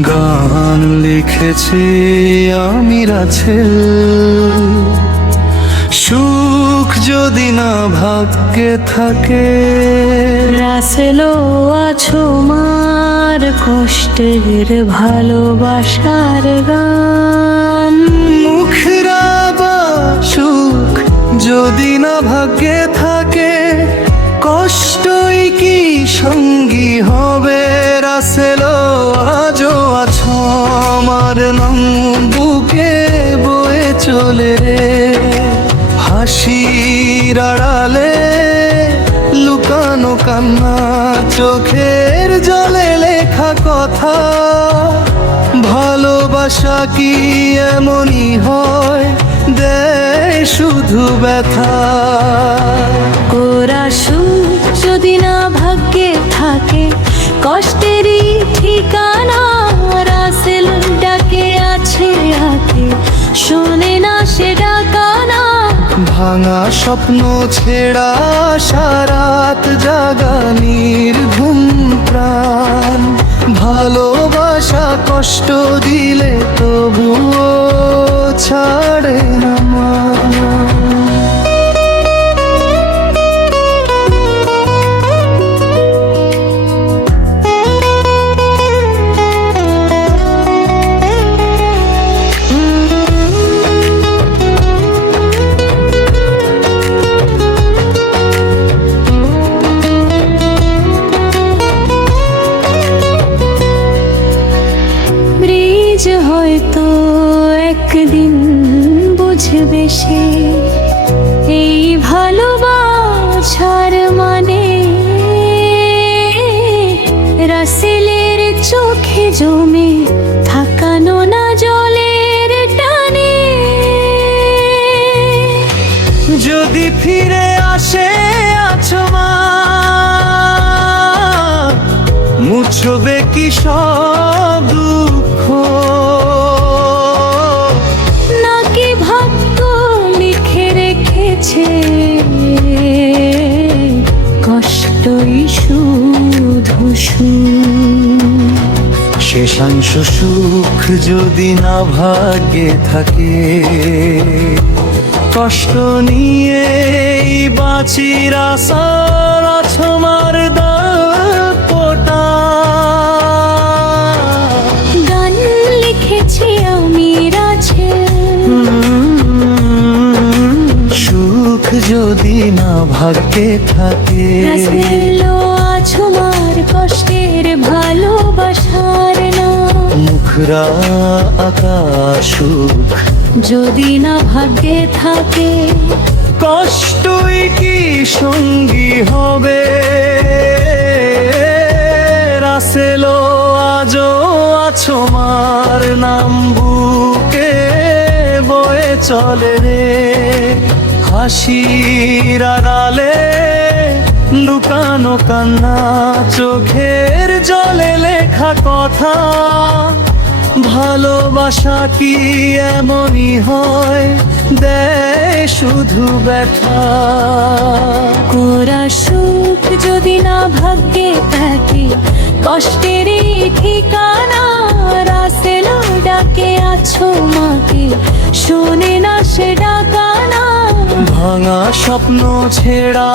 গান লিখেছি আমি রাছেল, সুখ যদি না ভাগ্যে থাকে। রাসেলো আছো মার কষ্টের ভালোবাসার গান। মুখরা বা সুখ যদি না ভাগ্যে থাকে, কষ্টই কি সঙ্গী হবে। রাসেলো আজও আছো আমার নাম বুকে বয়ে চলে রে। হাসির আড়ালে লুকানো কান্না, চোখের জলে লেখা কথা। ভালোবাসা কি এমনই হয়, দেয় শুধু ব্যথা। কোরা সুখ যদি না ভাগ্যে থাকে, কষ্টেরই ঠিকানা। রাসেল ডাকে আছে হাতে, শোনে না সে ডাকানা। ভাঙা স্বপ্ন ছেঁড়া সারাত জাগা নির্ঘুম প্রাণ। ভালোবাসা কষ্ট দিলে তবুও ছাড়ে না মান। হয়তো একদিন বুঝবে সে, এই ভালোবাসার মানে। রাসেলের চোখে জমে থাকানো না জলের টানে। যদি ফিরে আসে আছো মা, মুছবে কি সব দুঃখ। নাকি ভাগ্য লিখে রেখেছে কষ্টই শুধু শেষাংশ সুখ যদি না ভাগ্যে থাকে, কষ্ট নিয়ে বাঁচি। রাসার আছো মার দাপটা। গান লিখেছি আমি রাছেল, সুখ যদি না ভাগ্যে থাকে। রাসেলো আছো মার কষ্টের ভালোবাসার নাম। মুখরা আকাশ সুখ যদি না ভাগ্যে থাকে, কষ্টই কি সঙ্গী হবে। রাসেলো আজও আছো মার নাম বুকে বয়ে চলে রে। হাসির আড়ালে লুকানো কান্না, চোখের জলে লেখা কথা। ভালোবাসা কি এমনই হয়, দেয় শুধু ব্যথা। কোরা সুখ যদি না ভাগ্যে থাকে, কষ্টেরই ঠিকানা। রাসেলো ডাকে আছো মাকে, শোনে না সে ডাকানা। ভাঙা স্বপ্ন ছেঁড়া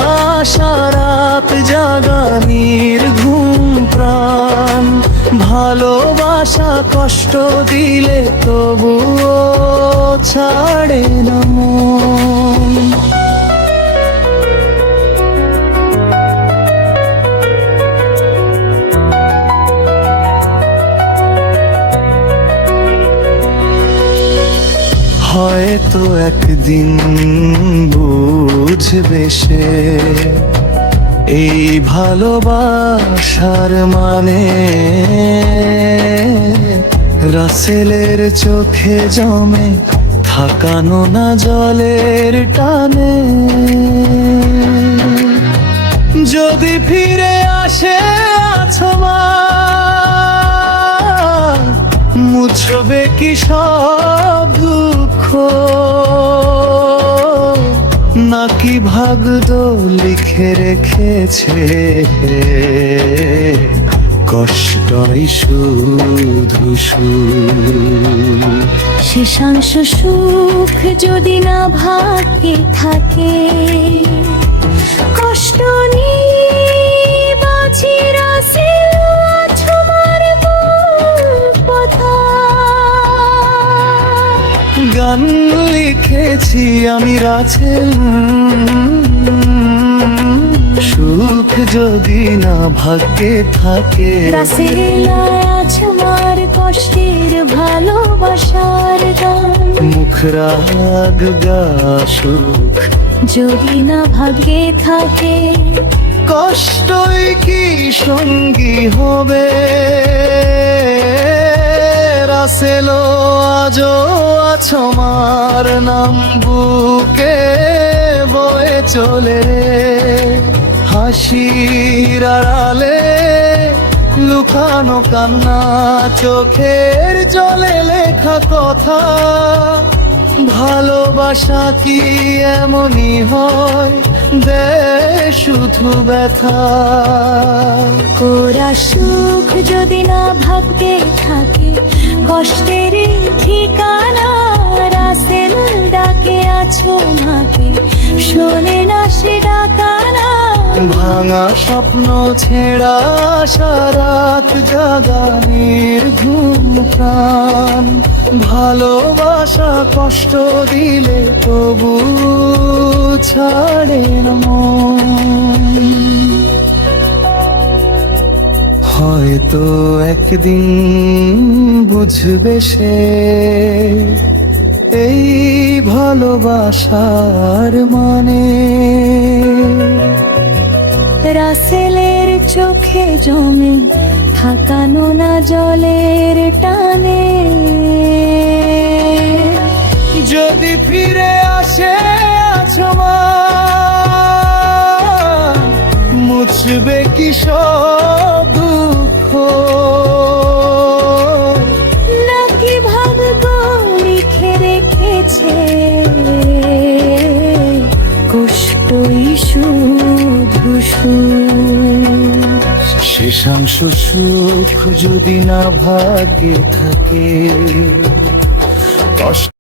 সারাত জাগা নির্ঘুম প্রাণ। ভালোবাসা কষ্ট দিলে তবুও ছাড়ে না মন। হয়তো একদিন বুঝবে সে, এই ভালোবাসার মানে। রাসেলের চোখে জমে থাকানো না জলের টানে। যদি ফিরে আসে আছো মা, মুছবে কি সব দুঃখ। নাকি ভাগ্য লিখে রেখেছে কষ্টই চাই শুধু সুখ। শেষাংশ সুখ যদি না ভাগ্যে থাকে, কষ্ট নিয়ে বাঁচি রাসেল তোমার পথে। গান লিখেছি আমি রাছেল, সুখ যদি না ভাগ্যে থাকে। রাসেল তোমার কষ্টের ভালোবাসার গান, মুখ রাগ গা সুখ যদি না ভাগ্যে থাকে। কষ্টই কি সঙ্গী হবে, রাসেল আজও আছো মার নাম বুকে বয়ে চলে। হাসির আড়ালে লুকানো কান্না, চোখের জলে লেখা কথা। ভালোবাসা কি এমনই হয়, দে শুধু ব্যথা। ওরা সুখ যদি না ভাগ্যে থাকে, কষ্টের ঠিকানা। রাসেল ডাকে আছো মাকে, শোনে না সে ডাকানা। ভাঙা স্বপ্ন ছেঁড়া সারাত জাগানির ঘুম প্রাণ। ভালোবাসা কষ্ট দিলে তবু ছাড়ে না মন। হয়তো একদিন বুঝবে সে এই ভালোবাসার মানে। রাসেলের চোখে জমে থাকানো না জলের টানে। যদি ফিরে আসে আছো মা, মুছবে কি সব দুঃখ। নাকি ভাগ্য লিখে রেখেছে কষ্টই শুধু সুখ। শেষাংশ সুখ যদি না ভাগ্যে থাকে, কষ্ট